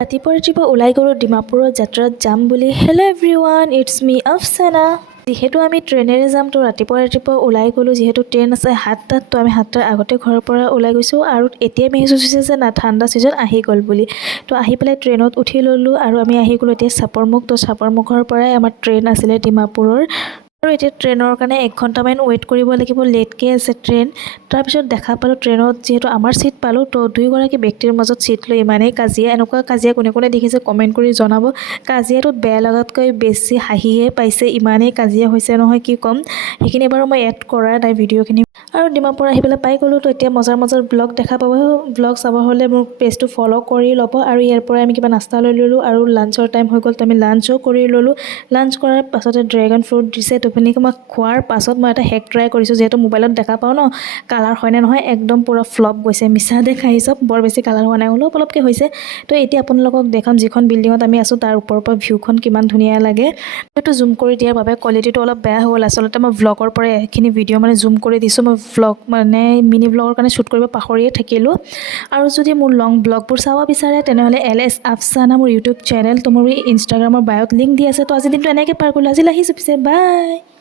ৰাতিপুৱা ওলাই গ'লোঁ ডিমাপুৰৰ যাত্ৰাত যাম বুলি। হেল্ল' এভৰিৱান, ইটছ মি আফচানা। যিহেতু আমি ট্ৰেইনেৰে যাম, তো ৰাতিপুৱা ওলাই গ'লোঁ। যিহেতু ট্ৰেইন আছে 7টাত, তো আমি 7টাৰ আগতে ঘৰৰ পৰা ওলাই গৈছোঁ। আৰু এতিয়া মেছেজ হৈছে যে না, ঠাণ্ডা ছিজন আহি গ'ল বুলি। তো আহি পেলাই ট্ৰেইনত উঠি ল'লোঁ আৰু আমি আহি গ'লোঁ এতিয়া চাপৰমুখ। তো চাপৰমুখৰ পৰাই আমাৰ ট্ৰেইন আছিলে ডিমাপুৰৰ। আৰু এতিয়া ট্ৰেইনৰ কাৰণে 1 ঘণ্টামান ৱেইট কৰিব লাগিব, লেটকৈ আছে ট্ৰেইন। তাৰপিছত দেখা পালোঁ ট্ৰেইনত যিহেতু আমাৰ ছিট পালোঁ, তো দুয়োগৰাকী ব্যক্তিৰ মাজত ছিট লৈ ইমানেই কাজিয়া। এনেকুৱা কাজিয়া কোনে কোনে দেখিছে কমেণ্ট কৰি জনাব। কাজিয়াটোত বেয়া লগাতকৈ বেছি হাঁহিহে পাইছে, ইমানেই কাজিয়া হৈছে নহয় কি ক'ম। সেইখিনি বাৰু মই এড কৰা নাই ভিডিঅ'খিনি। আৰু ডিমাপুৰ আহি পেলাই পাই গ'লোঁ। তো এতিয়া মজাৰ ব্লগ দেখা পাব। ব্লগ চাব হ'লে মোৰ পেজটো ফ'ল' কৰি ল'ব। আৰু ইয়াৰ পৰা আমি কিবা নাস্তা লৈ ল'লোঁ আৰু লাঞ্চৰ টাইম হৈ গ'ল, তো আমি লাঞ্চো কৰি ল'লোঁ। লাঞ্চ কৰাৰ পাছতে ড্ৰেগন ফ্ৰুট দিছে। তো তেনেকৈ মই খোৱাৰ পাছত মই এটা হেক ট্ৰাই কৰিছোঁ। যিহেতু মোবাইলত দেখা পাওঁ ন, কালাৰ হয়নে নহয়, একদম পূৰা ফ্লপ গৈছে। মিছা দেখাই চব, বৰ বেছি কালাৰ হোৱা নাই, অলপকৈ হৈছে। তো এতিয়া আপোনালোকক দেখাম যিখন বিল্ডিঙত আমি আছোঁ তাৰ ওপৰৰ পৰা ভিউখন কিমান ধুনীয়া লাগে। সেইটো জুম কৰি দিয়াৰ বাবে কোৱালিটিটো অলপ বেয়া হৈ গ'ল। আচলতে মই ভ্লগৰ পৰা এইখিনি ভিডিঅ' জুম কৰি দিছোঁ। মই ভ্লগ মিনি ভ্লগৰ কাৰণে শ্বুট কৰিব পাহৰিয়ে থাকিলোঁ। আৰু যদি মোৰ লং ভ্লগবোৰ চাব বিচাৰে তেনেহ'লে LS আফচানা মোৰ ইউটিউব চেনেল, তো মোৰ ইনষ্টাগ্ৰামৰ বায়'ত লিংক দি আছে। তো আজি দিনটো এনেকৈ পাৰ কৰিলোঁ। আজি আহিছোঁ পিছে, বাই।